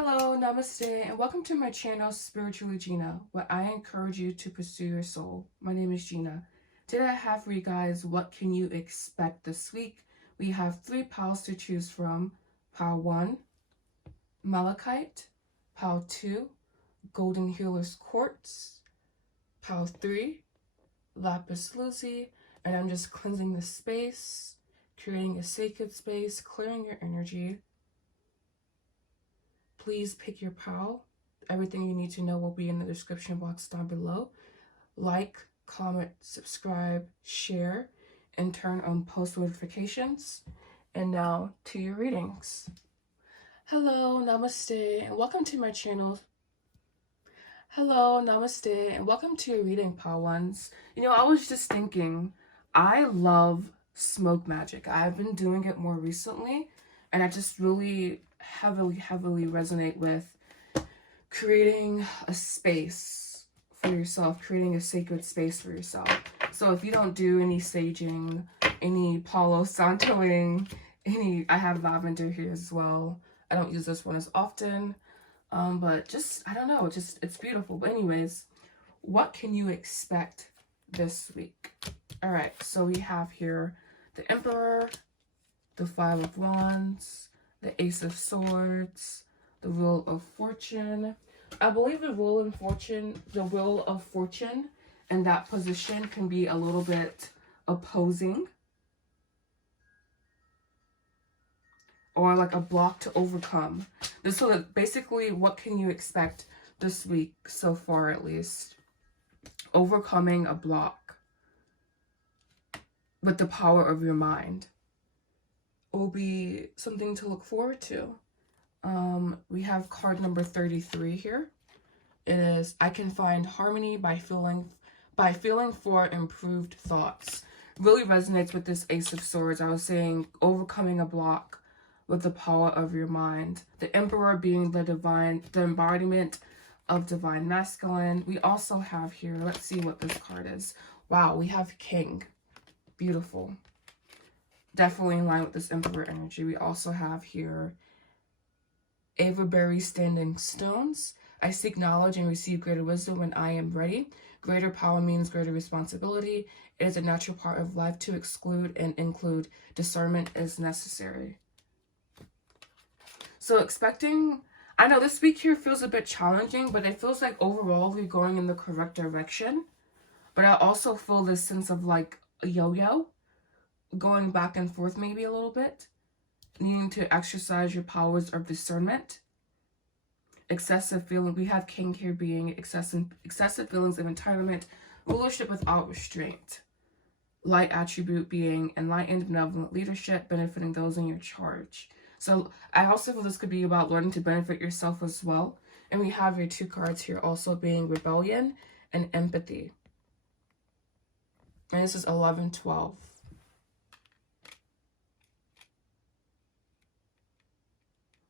Hello, Namaste, and welcome to my channel, Spiritually Gina, where I encourage you to pursue your soul. My name is Gina. Today I have for you guys, what can you expect this week? We have 3 piles to choose from. Pile 1, Malachite. Pile 2, Golden Healer's Quartz. Pile 3, Lapis Lazuli. And I'm just cleansing the space, creating a sacred space, clearing your energy. Please pick your pile. Everything you need to know will be in the description box down below. Like, comment, subscribe, share, and turn on post notifications. And now to your readings. Hello, Namaste, and welcome to my channel. Hello, Namaste, and welcome to your reading, pile ones. You know, I was just thinking, I love smoke magic. I've been doing it more recently, and I just really heavily resonate with creating a space for yourself, creating a sacred space for yourself. So if you don't do any saging, any Palo Santoing, I have lavender here as well. I don't use this one as often, but just, I don't know, it's beautiful. But anyways, what can you expect this week? All right, so we have here the Emperor, the 5 of Wands, the Ace of Swords, the Wheel of Fortune. I believe the Wheel of Fortune in that position can be a little bit opposing, or like a block to overcome. So basically, what can you expect this week so far, at least? Overcoming a block with the power of your mind will be something to look forward to. We have card number 33 here. It is, I can find harmony by feeling for improved thoughts. Really resonates with this Ace of Swords. I was saying overcoming a block with the power of your mind. The Emperor being the embodiment of divine masculine. We also have here, let's see what this card is. Wow, we have King. Beautiful. Definitely in line with this Emperor energy. We also have here Avaberry Standing Stones. I seek knowledge and receive greater wisdom when I am ready. Greater power means greater responsibility. It is a natural part of life to exclude and include. Discernment is necessary. So expecting, I know this week here feels a bit challenging, but it feels like overall we're going in the correct direction. But I also feel this sense of like a yo-yo, going back and forth maybe a little bit, needing to exercise your powers of discernment. Excessive feeling, we have King here being excessive feelings of entitlement, rulership without restraint. Light attribute being enlightened, benevolent leadership, benefiting those in your charge. So I also feel this could be about learning to benefit yourself as well. And we have your 2 cards here also being rebellion and empathy. And this is 11-12.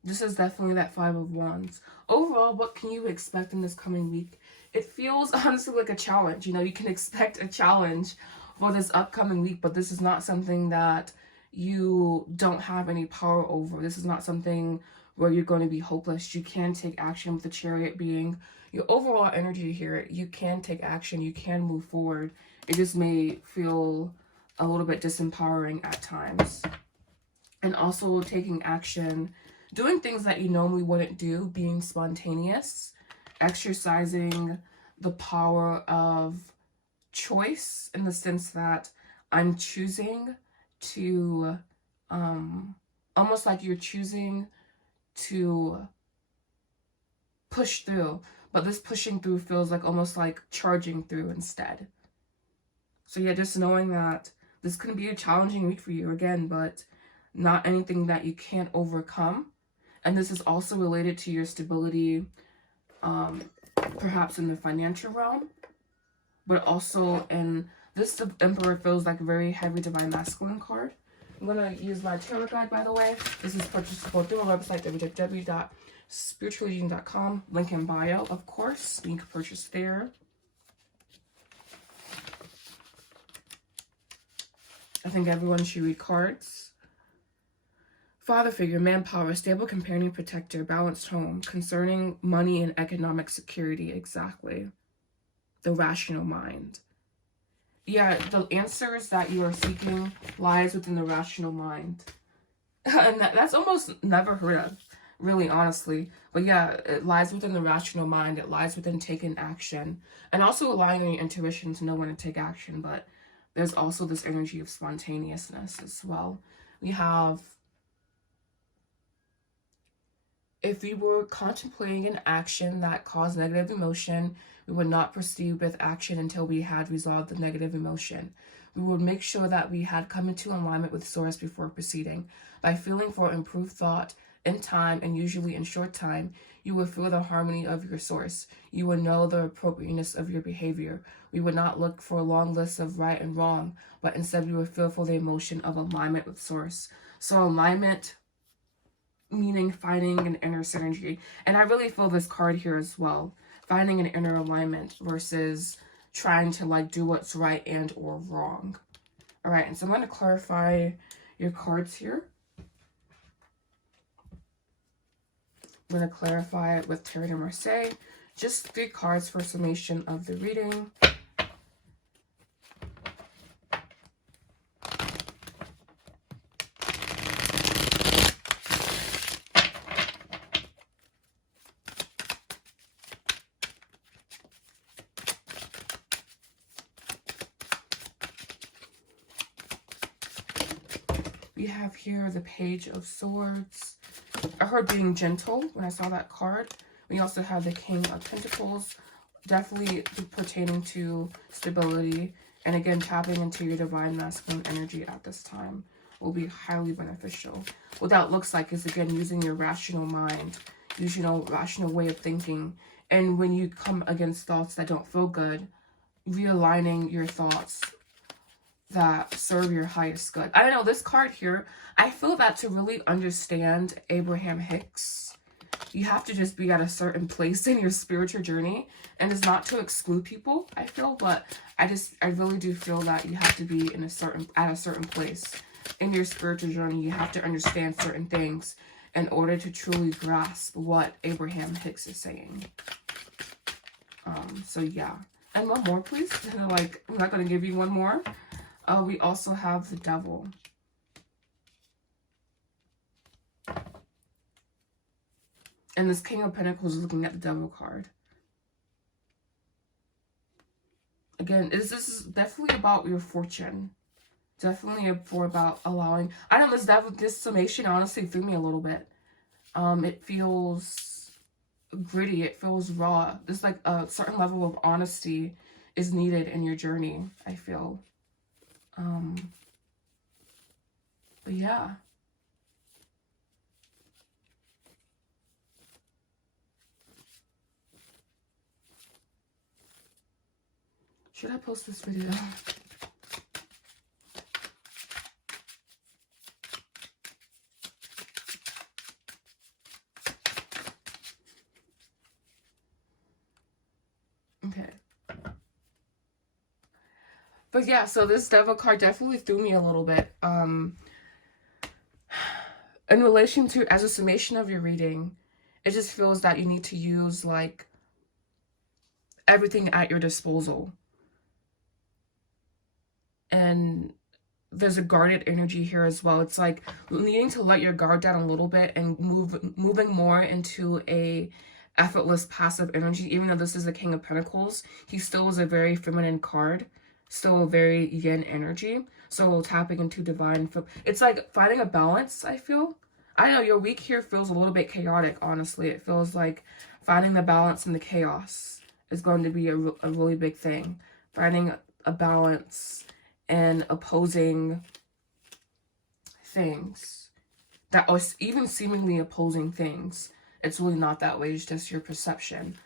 This is definitely that 5 of Wands. Overall, what can you expect in this coming week? It feels honestly like a challenge. You know, you can expect a challenge for this upcoming week, but this is not something that you don't have any power over. This is not something where you're going to be hopeless. You can take action, with the Chariot being your overall energy here. You can take action. You can move forward. It just may feel a little bit disempowering at times. And also taking action, doing things that you normally wouldn't do, being spontaneous, exercising the power of choice in the sense that I'm choosing to, almost like you're choosing to push through, but this pushing through feels like almost like charging through instead. So yeah, just knowing that this could be a challenging week for you again, but not anything that you can't overcome. And this is also related to your stability, perhaps in the financial realm, but also in this, the Emperor feels like a very heavy divine masculine card. I'm going to use my tarot guide, by the way. This is purchasable through our website, www.SpirituallyGina.com. Link in bio, of course. You can purchase there. I think everyone should read cards. Father figure, manpower, stable companion, protector, balanced home, concerning money and economic security. Exactly. The rational mind. Yeah, the answers that you are seeking lies within the rational mind. And that's almost never heard of, really, honestly. But yeah, it lies within the rational mind. It lies within taking action. And also allowing your intuition to know when to take action. But there's also this energy of spontaneousness as well. We have, if we were contemplating an action that caused negative emotion, we would not proceed with action until we had resolved the negative emotion. We would make sure that we had come into alignment with Source before proceeding. By feeling for improved thought in time, and usually in short time, you would feel the harmony of your Source. You would know the appropriateness of your behavior. We would not look for a long list of right and wrong, but instead we would feel for the emotion of alignment with Source. So alignment meaning finding an inner synergy. And I really feel this card here as well. Finding an inner alignment versus trying to like do what's right and or wrong. All right, and so I'm going to clarify your cards here. I'm going to clarify it with Tarot de Marseille. Just 3 cards for summation of the reading. We have here the Page of Swords. I heard being gentle when I saw that card. We also have the King of Pentacles, definitely pertaining to stability. And again, tapping into your divine masculine energy at this time will be highly beneficial. What that looks like is, again, using your rational mind, using your rational way of thinking. And when you come against thoughts that don't feel good, realigning your thoughts that serve your highest good. I don't know, this card here, I feel that to really understand Abraham Hicks, you have to just be at a certain place in your spiritual journey. And it's not to exclude people, I feel, but I really do feel that you have to be in at a certain place in your spiritual journey. You have to understand certain things in order to truly grasp what Abraham Hicks is saying. So yeah. And one more, please. Like, I'm not going to give you one more. We also have the Devil. And this King of Pentacles is looking at the Devil card. Again, this is definitely about your fortune. Definitely about allowing... I don't know, this summation honestly threw me a little bit. It feels gritty. It feels raw. There's like a certain level of honesty is needed in your journey, I feel. But yeah. Should I post this video? Okay. But yeah, so this Devil card definitely threw me a little bit. In relation to, as a summation of your reading, it just feels that you need to use like everything at your disposal. And there's a guarded energy here as well. It's like needing to let your guard down a little bit and moving more into a effortless passive energy. Even though this is the King of Pentacles, he still is a very feminine card, still a very yin energy. So tapping into divine, it's like finding a balance, I feel. I know your week here feels a little bit chaotic, honestly. It feels like finding the balance in the chaos is going to be a really big thing. Finding a balance and opposing things that are even seemingly opposing things. It's really not that way. It's just your perception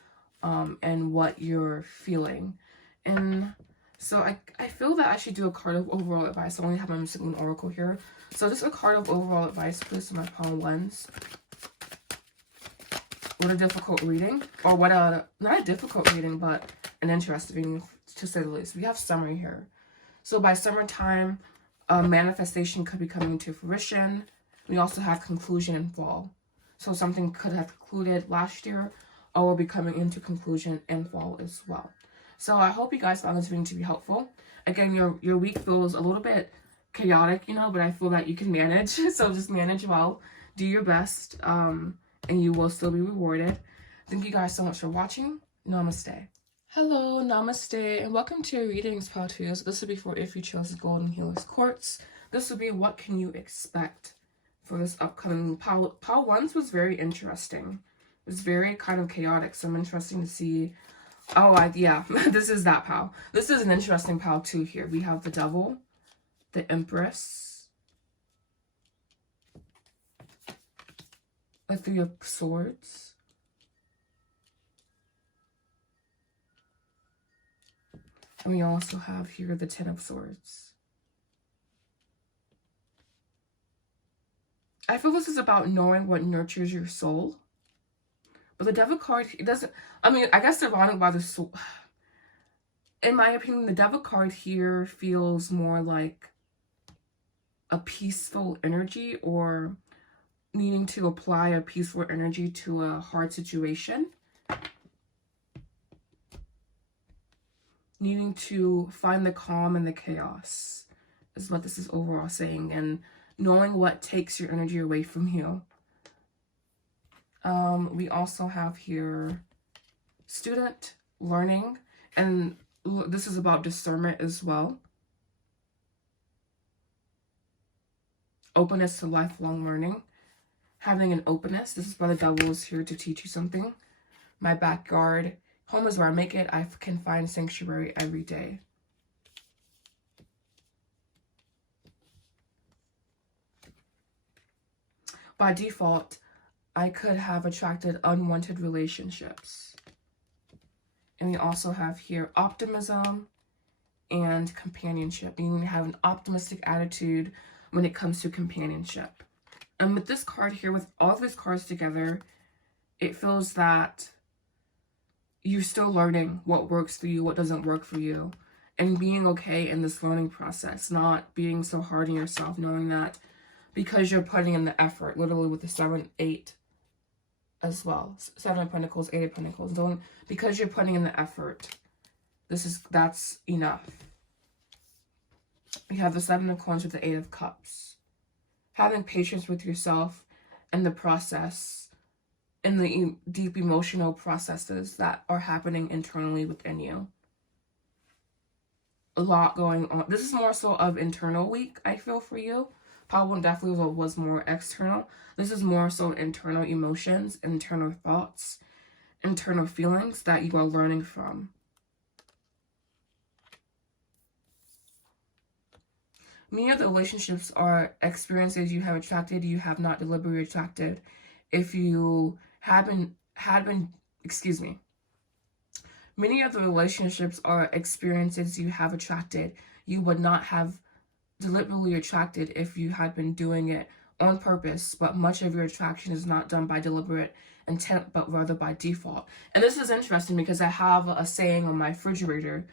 and what you're feeling. And so I feel that I should do a card of overall advice. I only have my Mystic Moon Oracle here. So just a card of overall advice, please, to my palm lens. What a difficult reading. Or what a, not a difficult reading, but an interesting reading, to say the least. We have summer here. So by summertime, manifestation could be coming to fruition. We also have conclusion and fall. So something could have concluded last year or will be coming into conclusion and fall as well. So I hope you guys found this reading to be helpful. Again, your week feels a little bit chaotic, you know, but I feel that you can manage. So just manage well, do your best, and you will still be rewarded. Thank you guys so much for watching. Namaste. Hello, namaste, and welcome to your readings, Pile 2s. This will be for if you chose the Golden Healer's Quartz. This will be what can you expect for this upcoming Pile 1s was very interesting. It was very kind of chaotic, so I'm interested to see. Oh, yeah, this is that pile. This is an interesting pile too here. We have the Devil, the Empress, the Three of Swords, and we also have here the Ten of Swords. I feel this is about knowing what nurtures your soul. But the Devil card, it doesn't, I mean, I guess they're surrounded by the soul. In my opinion, the Devil card here feels more like a peaceful energy, or needing to apply a peaceful energy to a hard situation. Needing to find the calm in the chaos is what this is overall saying. And knowing what takes your energy away from you. We also have here student, learning, and this is about discernment as well. Openness to lifelong learning. Having an openness. This is why the Devil is here to teach you something. My backyard. Home is where I make it. I can find sanctuary every day. By default, I could have attracted unwanted relationships. And we also have here optimism and companionship. You need to have an optimistic attitude when it comes to companionship. And with this card here, with all of these cards together, it feels that you're still learning what works for you, what doesn't work for you. And being okay in this learning process, not being so hard on yourself, knowing that because you're putting in the effort, literally with the 7, 8 as well. 7 of Pentacles, 8 of Pentacles. Because you're putting in the effort, that's enough. We have the 7 of Coins with the 8 of Cups. Having patience with yourself and the process, and the deep emotional processes that are happening internally within you. A lot going on. This is more so of internal week, I feel, for you. Pile 1 definitely was more external. This is more so internal emotions, internal thoughts, internal feelings that you are learning from. Many of the relationships are experiences you have attracted, you have not deliberately attracted. If you many of the relationships are experiences you have attracted, you would not have deliberately attracted if you had been doing it on purpose, but much of your attraction is not done by deliberate intent, but rather by default. And this is interesting because I have a saying on my refrigerator: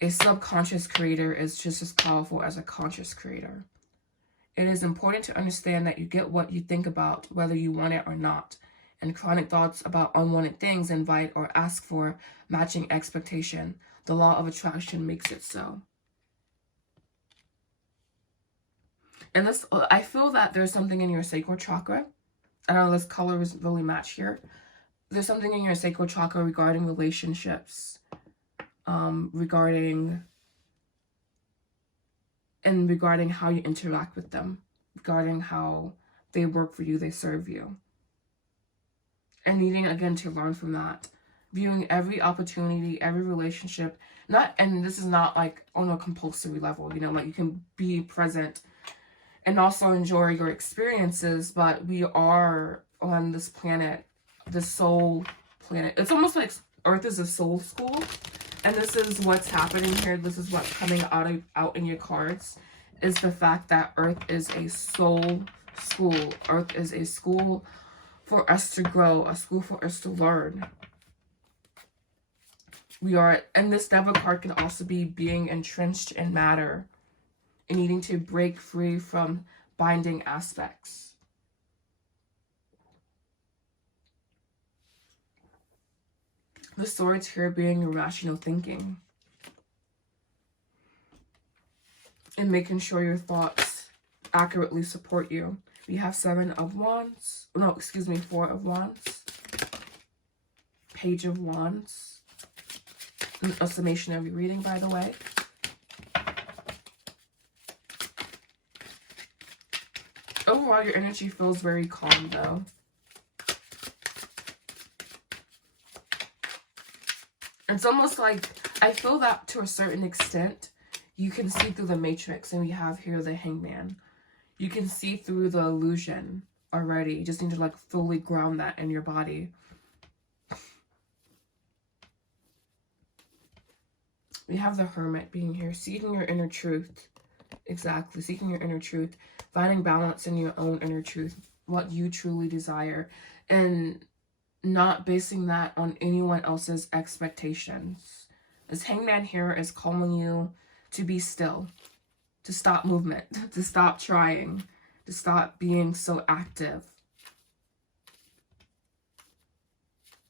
a subconscious creator is just as powerful as a conscious creator. It is important to understand that you get what you think about, whether you want it or not. And chronic thoughts about unwanted things invite or ask for matching expectation. The law of attraction makes it so. And this, I feel that there's something in your sacral chakra. I know this color is really match here. There's something in your sacral chakra regarding relationships, regarding how you interact with them, regarding how they work for you, they serve you. And needing, again, to learn from that. Viewing every opportunity, every relationship, and this is not like on a compulsory level, you know, like you can be present and also enjoy your experiences, but we are on this planet, the soul planet. It's almost like Earth is a soul school, and this is what's happening here. This is what's coming out in your cards, is the fact that Earth is a soul school. Earth is a school for us to grow, a school for us to learn. We are, and this Devil card can also be being entrenched in matter and needing to break free from binding aspects. The Swords here being irrational thinking. And making sure your thoughts accurately support you. We have 7 of Wands. No, excuse me, 4 of Wands. Page of Wands. A summation of your reading, by the way. Overall, your energy feels very calm, though. It's almost like, I feel that to a certain extent, you can see through the matrix, and we have here the Hangman. You can see through the illusion already. You just need to like fully ground that in your body. We have the Hermit being here, seeking your inner truth. Exactly, seeking your inner truth, finding balance in your own inner truth, what you truly desire, and not basing that on anyone else's expectations. This Hangman here is calling you to be still, to stop movement, to stop trying, to stop being so active.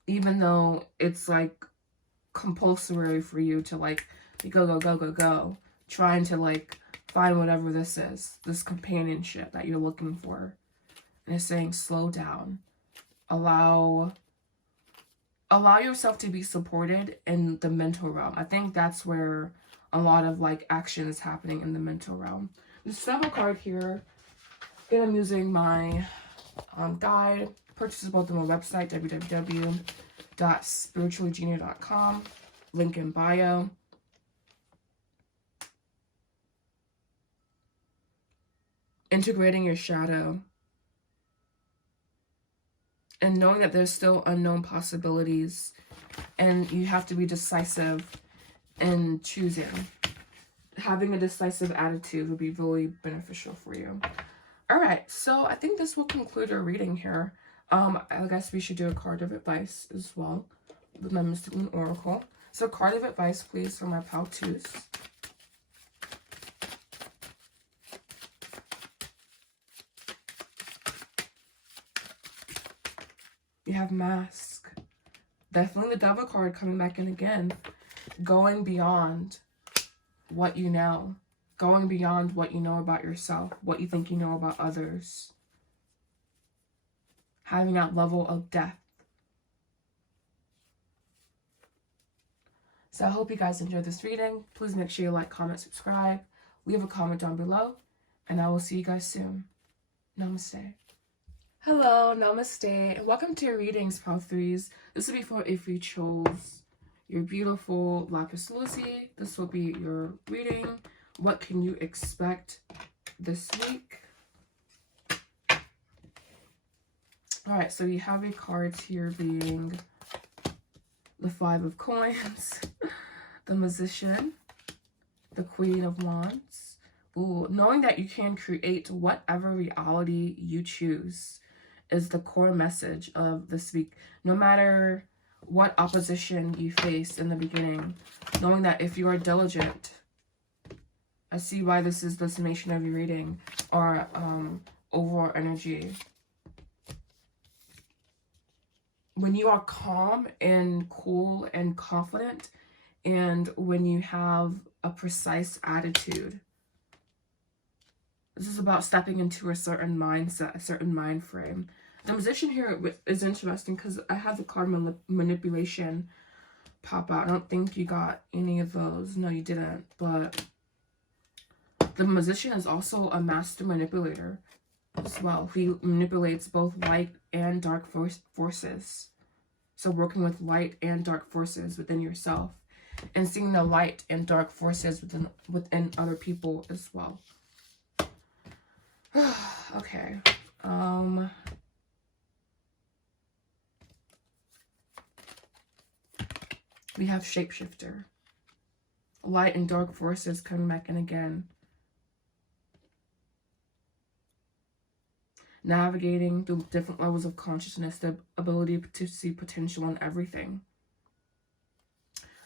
Even though it's like compulsory for you to like go, go, go, go, go, trying to like find whatever this is, this companionship that you're looking for. And it's saying slow down. Allow yourself to be supported in the mental realm. I think that's where a lot of like action is happening in the mental realm. The Devil card here. Again, I'm using my guide. Purchases both on my website, www.SpirituallyGina.com. Link in bio. Integrating your shadow. And knowing that there's still unknown possibilities. And you have to be decisive in choosing. Having a decisive attitude would be really beneficial for you. Alright, so I think this will conclude our reading here. I guess we should do a card of advice as well with my Mystic Moon Oracle. So card of advice, please, for my pal twos. You have Mask. Definitely the Devil card coming back in again. Going beyond what you know. Going beyond what you know about yourself. What you think you know about others. Having that level of depth. So I hope you guys enjoyed this reading. Please make sure you like, comment, subscribe. Leave a comment down below. And I will see you guys soon. Namaste. Hello, namaste, and welcome to your readings, pal threes. This will be for if you chose your beautiful lapis lazuli. This will be your reading. What can you expect this week? Alright, so you have your cards here being the 5 of Coins, the Magician, the Queen of Wands. Ooh, knowing that you can create whatever reality you choose is the core message of this week. No matter what opposition you face in the beginning, knowing that if you are diligent, I see why this is the summation of your reading, or overall energy. When you are calm and cool and confident, and when you have a precise attitude, this is about stepping into a certain mindset, a certain mind frame. The Magician here is interesting because I had the card manipulation pop out. I don't think you got any of those. No, you didn't. But the Magician is also a master manipulator as well. He manipulates both light and dark forces. So working with light and dark forces within yourself. And seeing the light and dark forces within other people as well. Okay. We have Shapeshifter. Light and dark forces coming back in again. Navigating through different levels of consciousness, the ability to see potential in everything.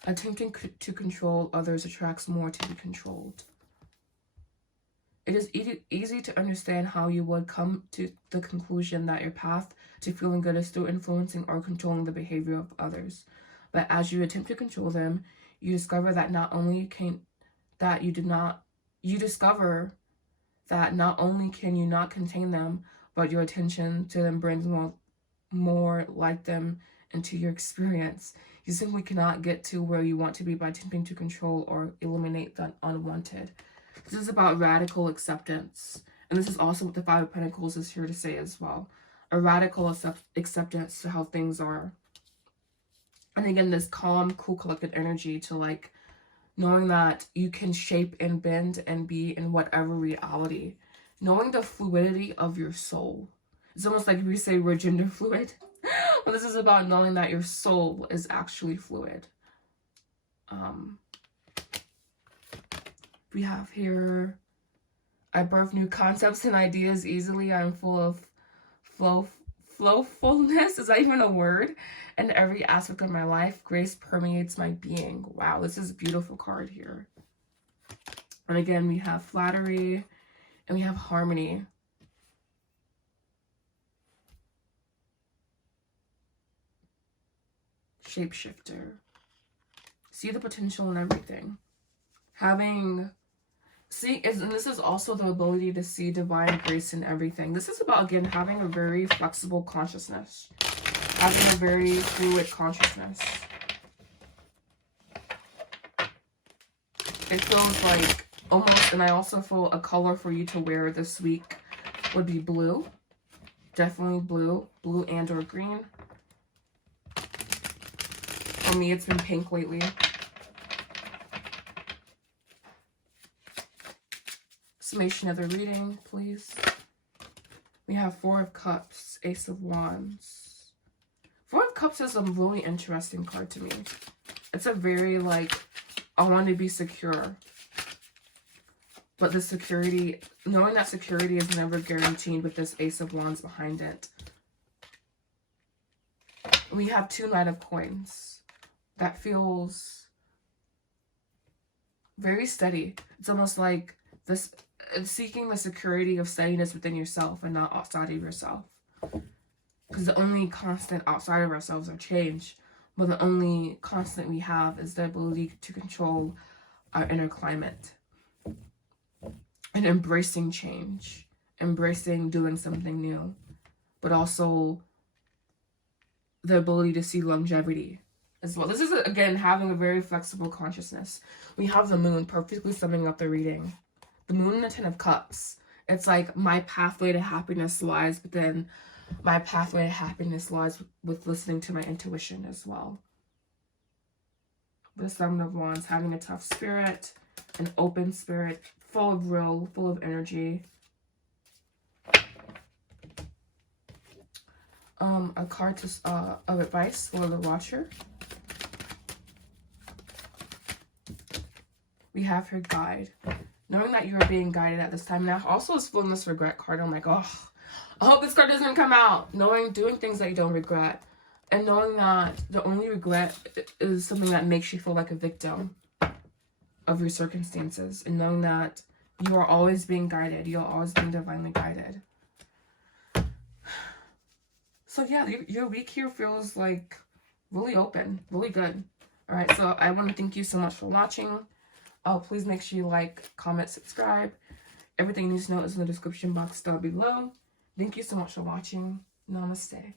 Attempting to control others attracts more to be controlled. It is easy to understand how you would come to the conclusion that your path to feeling good is through influencing or controlling the behavior of others. But as you attempt to control them, you discover that not only can you not contain them, but your attention to them brings more like them into your experience. You simply cannot get to where you want to be by attempting to control or eliminate the unwanted. This is about radical acceptance. And this is also what the Five of Pentacles is here to say as well. A radical acceptance to how things are. And again, this calm, cool, collected energy to like knowing that you can shape and bend and be in whatever reality. Knowing the fluidity of your soul. It's almost like if we say we're gender fluid. But this is about knowing that your soul is actually fluid. We have here, I birth new concepts and ideas easily. I'm full of flowfulness. Is that even a word? In every aspect of my life, grace permeates my being. Wow, this is a beautiful card here. And again, we have flattery and we have harmony. Shapeshifter. See the potential in everything. And this is also the ability to see divine grace in everything. This is about, again, having a very flexible consciousness. Having a very fluid consciousness. It feels like almost, and I also feel a color for you to wear this week would be blue. Definitely blue. Blue and or green. For me, it's been pink lately. Summation of the reading, please. We have Four of Cups, Ace of Wands. Four of Cups is a really interesting card to me. It's a very, like, I want to be secure. But the security, knowing that security is never guaranteed with this Ace of Wands behind it. We have two Knight of Coins. That feels very steady. It's almost like this, seeking the security of steadiness within yourself and not outside of yourself. Because the only constant outside of ourselves are change. But the only constant we have is the ability to control our inner climate. And embracing change. Embracing doing something new. But also the ability to see longevity as well. This is, again, having a very flexible consciousness. We have the Moon perfectly summing up the reading. The Moon and the Ten of Cups. It's like my pathway to happiness lies within, my pathway to happiness lies with listening to my intuition as well. The Seven of Wands, having a tough spirit, an open spirit, full of will, full of energy. A card of advice for the watcher. We have her guide. Knowing that you are being guided at this time. And I also was feeling this regret card. I'm like, oh, I hope this card doesn't come out. Doing things that you don't regret. And knowing that the only regret is something that makes you feel like a victim of your circumstances. And knowing that you are always being guided. You are always being divinely guided. So yeah, your week here feels like really open. Really good. Alright, so I want to thank you so much for watching. Please make sure you like, comment, subscribe. Everything you need to know is in the description box down below. Thank you so much for watching. Namaste.